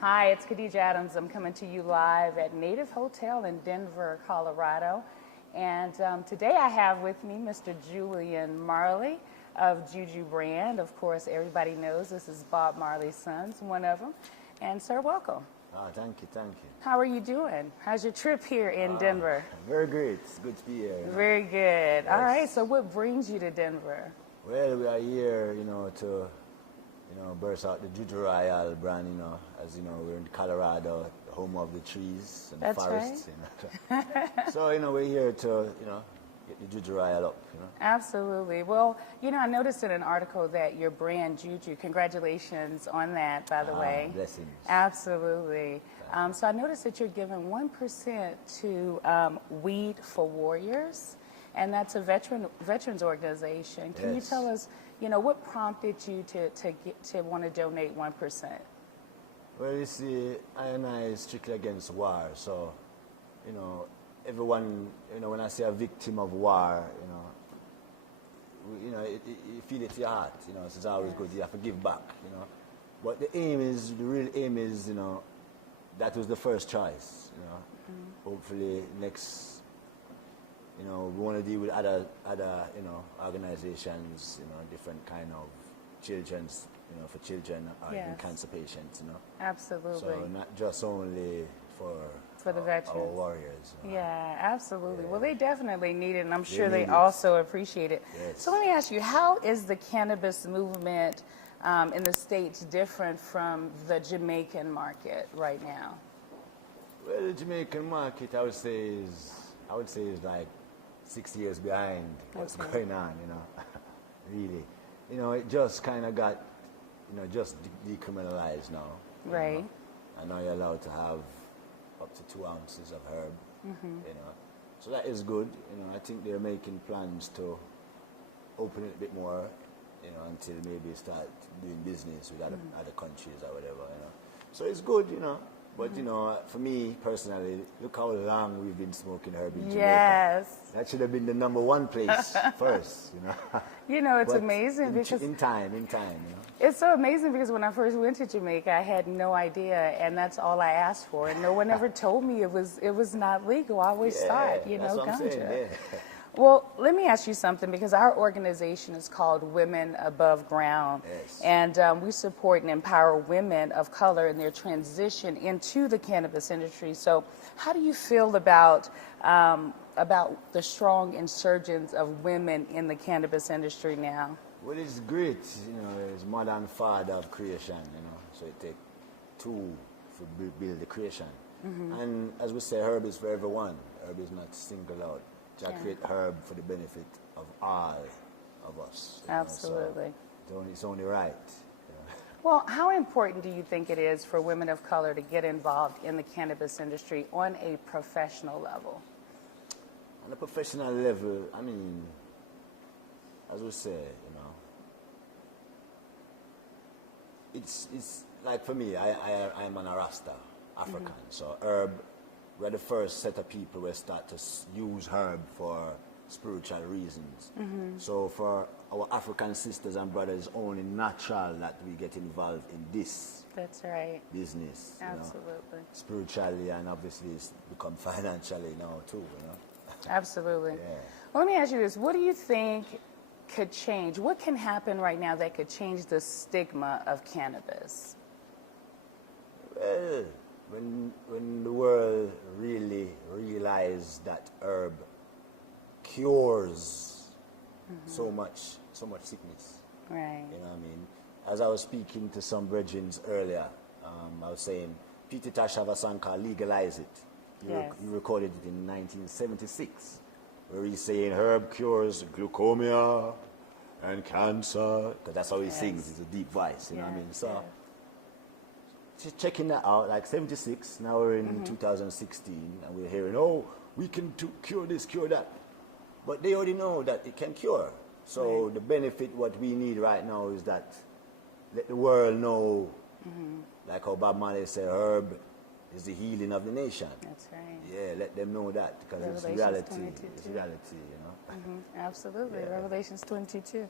Hi, it's Khadija Adams. I'm coming to you live at Native Hotel in Denver, Colorado. And today I have with me Mr. Julian Marley of Juju Brand. Of course, everybody knows this is Bob Marley's sons, one of them. And sir, welcome. Thank you, thank you. How are you doing? How's your trip here in Denver? Very great. It's good to be here. Very good. Yes. All right, so what brings you to Denver? Well, we are here, to, burst out the Juju Royale brand, as you know, we're in Colorado, the home of the trees and the forests. Right. So, we're here to, get the Juju Royale up, Absolutely. Well, I noticed in an article that your brand, Juju, congratulations on that, by the way. Blessings. Absolutely. So I noticed that you're giving 1% to Weed for Warriors, and that's a veterans organization. Can you tell us, what prompted you to want to donate 1%? Well, you see, I is strictly against war, so, everyone, when I say a victim of war, you feel it to your heart, so it's always good, you have to give back, But the real aim is, that was the first choice, Hopefully next, we want to deal with other organizations, different kind of children's, for children or even cancer patients, Absolutely. So not just only for the veterans. Our warriors. Yeah, absolutely. Yeah. Well, they definitely need it, and I'm sure they it. also appreciate it. Yes. So let me ask you, how is the cannabis movement in the States different from the Jamaican market right now? Well, the Jamaican market, I would say is like 6 years behind what's going on, really. It just kind of got, just decriminalized now. Right. And now you're allowed to have up to 2 ounces of herb, So that is good. I think they're making plans to open it a bit more, until maybe start doing business with other countries or whatever, So it's good, But, for me personally, look how long we've been smoking herb in Jamaica. Yes. That should have been the #1 place first, It's amazing because... In time, It's so amazing because when I first went to Jamaica, I had no idea, and that's all I asked for. And no one ever told me it was not legal. I always thought, that's what I'm saying, ganja. Well, let me ask you something, because our organization is called Women Above Ground, and we support and empower women of color in their transition into the cannabis industry. So how do you feel about the strong insurgence of women in the cannabis industry now? Well, it's great, it's modern father of creation, so it takes two to build the creation. And as we say, herb is for everyone. Herb is not singled out. Just create herb for the benefit of all of us. Absolutely. So it's only right. Well, how important do you think it is for women of color to get involved in the cannabis industry on a professional level? On a professional level, I mean, as we say, it's like for me, I'm an Rasta, African, so herb, we're the first set of people who start to use herb for spiritual reasons. So for our African sisters and brothers, it's only natural that we get involved in this business. Absolutely. Spiritually, and obviously it's become financially now too. Absolutely. Yeah. Well, let me ask you this. What do you think could change? What can happen right now that could change the stigma of cannabis? Well, when the world really realized that herb cures so much sickness. Right. You know what I mean? As I was speaking to some brethren earlier, I was saying, Peter Tosh have a song called Legalize It. He recorded it in 1976, where he's saying herb cures glaucoma and cancer, because that's how he sings. It's a deep voice, you know what I mean? So, just checking that out, like 76, now we're in 2016, and we're hearing, oh, we can cure this, cure that. But they already know that it can cure. So the benefit, what we need right now is that let the world know, like how Bob Marley said, herb is the healing of the nation. That's right. Yeah, let them know that, because it's reality. 22. It's reality, Absolutely. Yeah. Revelations 22. Yes.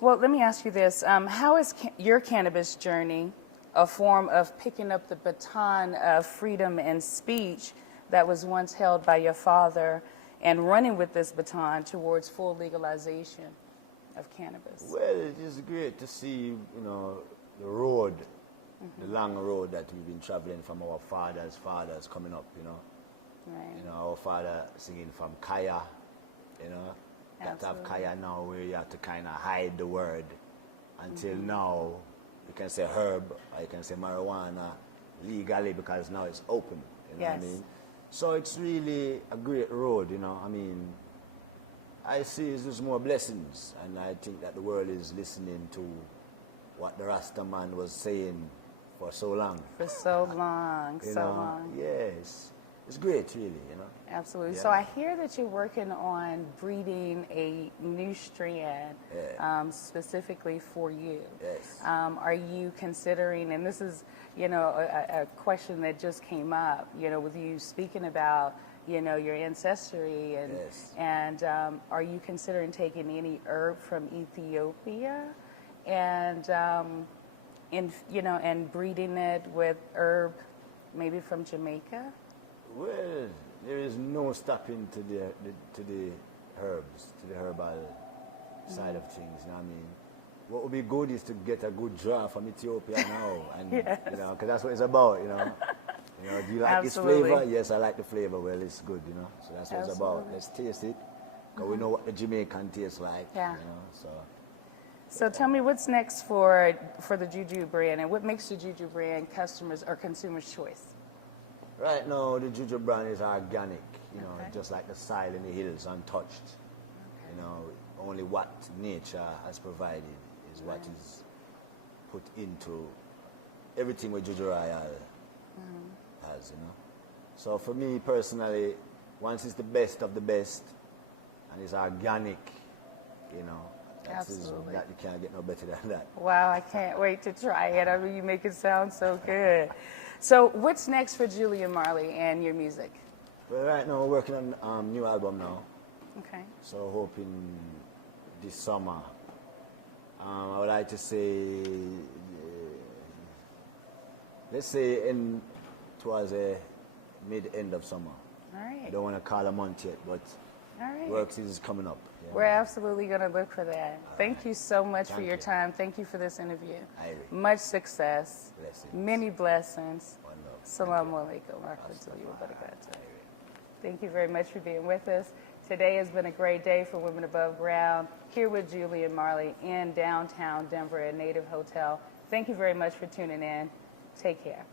Well, let me ask you this. How is your cannabis journey a form of picking up the baton of freedom and speech that was once held by your father and running with this baton towards full legalization of cannabis? Well, it is great to see, the road, the long road that we've been traveling from our fathers coming up, Right. Our father singing from Kaya, got to have Kaya now where you have to kind of hide the word until now. You can say herb or you can say marijuana legally because now it's open, you know what I mean? So it's really a great road, I mean, I see there's more blessings, and I think that the world is listening to what the Rasta man was saying for so long. For so long, long. Yes. It's great, really, Absolutely. Yeah. So I hear that you're working on breeding a new strand specifically for you. Yes. Are you considering, and this is, a question that just came up, with you speaking about, your ancestry and Yes. and are you considering taking any herb from Ethiopia and and breeding it with herb maybe from Jamaica? Well, there is no stopping to the herbs, to the herbal side of things. I mean, what would be good is to get a good draw from Ethiopia now, and because that's what it's about. Do you like Absolutely. this flavor? Yes, I like the flavor. Well, it's good. So that's what it's about. Let's taste it, because we know what the Jamaican tastes like. Yeah. So tell me what's next for the Juju brand, and what makes the Juju brand customers or consumers' choice? Right now, the Juju brand is organic, just like the soil in the hills, untouched. Only what nature has provided is what is put into everything what Juju Royal has, So for me personally, once it's the best of the best and it's organic, Absolutely. that you can't get no better than that. Wow, I can't wait to try it. I mean, you make it sound so good. So what's next for Julian Marley and your music? Well, right now we're working on a new album now. Okay. So hoping this summer. I would like to say, let's say towards a mid-end of summer. All right. I don't want to call a month yet, but All right. work is coming up. Yeah. We're absolutely going to look for that. Thank you so much for your time. Thank you for this interview. Much success. Blessings. Many blessings. One love. Assalamu alaikum wa rahmatullahi wa barakatuh. Thank you very much for being with us. Today has been a great day for Women Above Ground, here with Julian Marley in downtown Denver at Native Hotel. Thank you very much for tuning in. Take care.